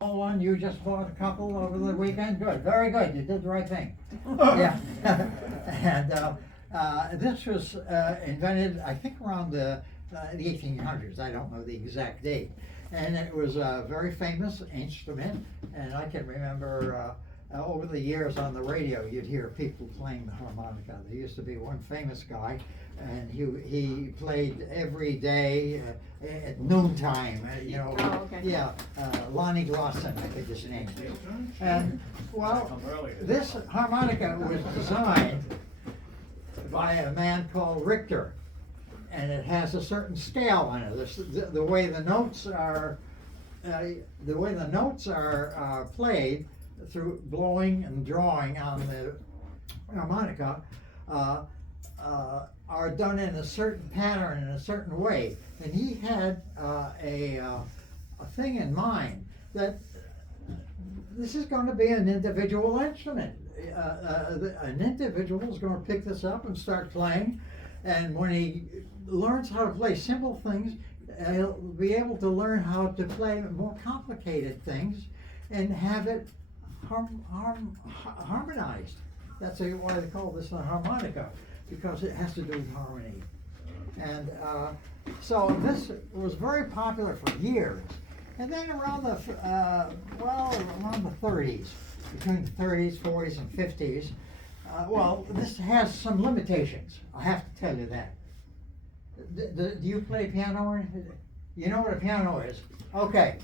One, you just bought a couple over the weekend? Good, very good, you did the right thing. Yeah. And this was invented, I think, around the 1800s. I don't know the exact date. And it was a very famous instrument, and I can remember over the years on the radio, you'd hear people playing the harmonica. There used to be one famous guy, and he played every day at noontime, Oh, okay. yeah, Lonnie Glosson, I think his name. And, well, this harmonica was designed by a man called Richter, and it has a certain scale on it. The way the notes are, played through blowing and drawing on the harmonica are done in a certain pattern in a certain way. And he had a thing in mind that this is going to be an individual instrument. An individual is going to pick this up and start playing, and when he learns how to play simple things, he'll be able to learn how to play more complicated things and have it harmonized. That's why they call this a harmonica, because it has to do with harmony. And so this was very popular for years. And then around the 30s, between the 30s, 40s, and 50s, this has some limitations. I have to tell you that. Do you play piano? You know what a piano is? Okay.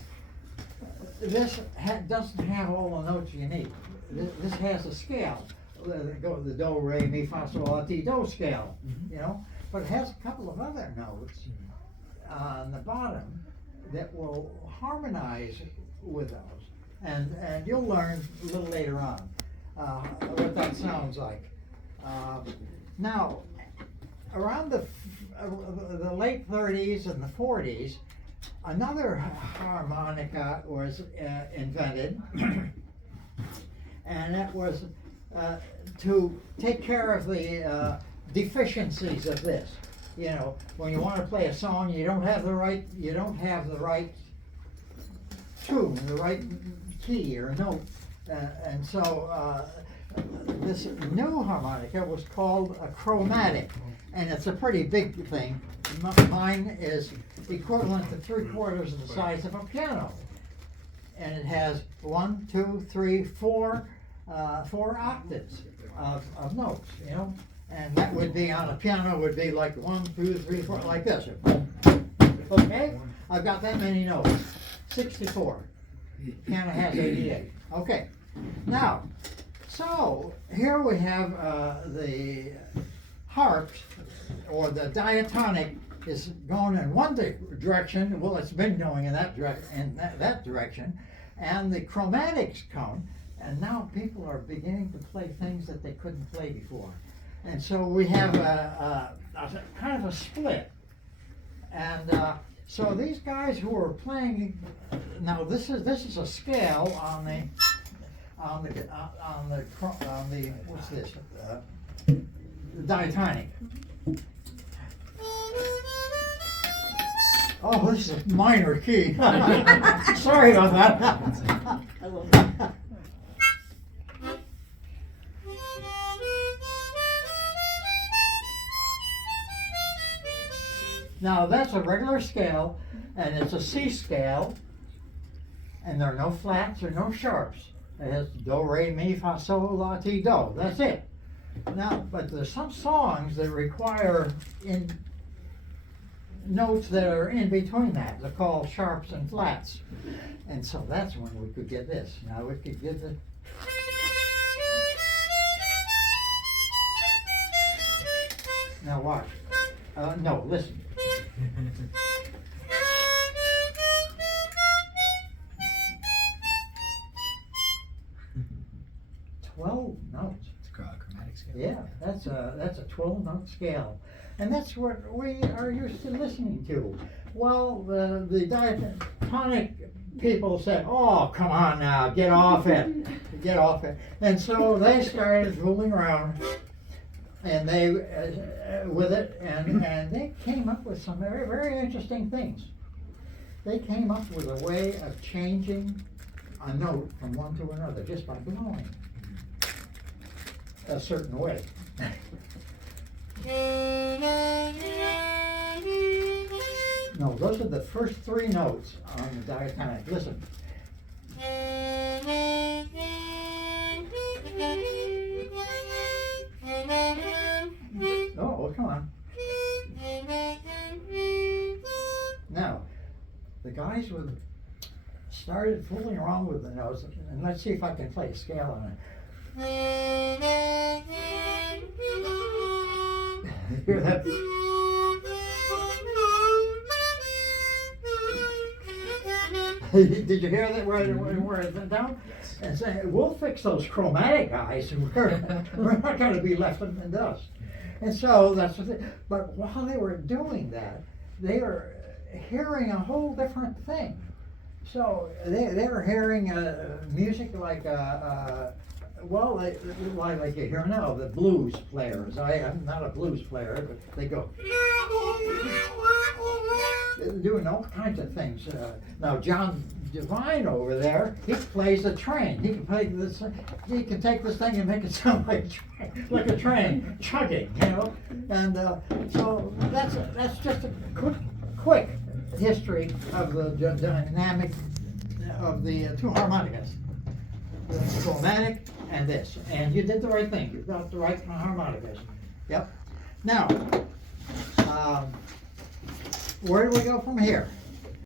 This doesn't have all the notes you need. This has a scale. The do, re, mi, fa, sol, la, ti, do scale, but it has a couple of other notes on the bottom that will harmonize with those. And you'll learn a little later on what that sounds like. Now, around the late 30s and the 40s, another harmonica was invented, and that was to take care of the deficiencies of this. When you want to play a song, you don't have the right tune, the right key or note, and so this new harmonica was called a chromatic, and it's a pretty big thing. Mine is equivalent to 3/4 of the size of a piano, and it has 1, 2, 3, 4 octaves of notes, and that would be on a piano would be like 1, 2, 3, 4, like this. Okay, I've got that many notes. 64. Piano has 88. Okay, now, so here we have the harps, or the diatonic is going in one direction. Well, it's been going in that direction, and the chromatics come, and now people are beginning to play things that they couldn't play before, and so we have a kind of a split, and so these guys who are playing now, this is a scale on the what's this? Diatonic. Oh, this is a minor key. Sorry about that. I love that. Now that's a regular scale, and it's a C scale, and there are no flats or no sharps. It has do, re, mi, fa, sol, la, ti, do. That's it. Now, but there's some songs that require notes that are in between that. They're called sharps and flats. And so that's when we could get this. Now we could get the... Now watch. No, listen. 12 notes. It's a chromatic scale. Yeah, that's a 12-note scale, and that's what we are used to listening to. Well, the diatonic people said, "Oh, come on now, get off it, get off it," and so they started fooling around, and they with it, and they came up with some very, very interesting things. They came up with a way of changing a note from one to another just by blowing a certain way. No, those are the first three notes on the diatonic. Listen. Oh, come on. Now, the guys started fooling around with the notes, and let's see if I can play a scale on it. Hear that? Did you hear that where it went down? And say, we'll fix those chromatic guys, and we're not going to be left in the dust. And so that's what but while they were doing that, they were hearing a whole different thing. So they were hearing music like like you hear now, the blues players. I'm not a blues player, but they go. They're doing all kinds of things. Now John Devine over there, he plays a train. He can play this. He can take this thing and make it sound like a train chugging, you know. And so that's just a quick history of the dynamic of the two harmonicas, the chromatic and this. And you did the right thing. You got the right harmonicas. Yep. Now, where do we go from here?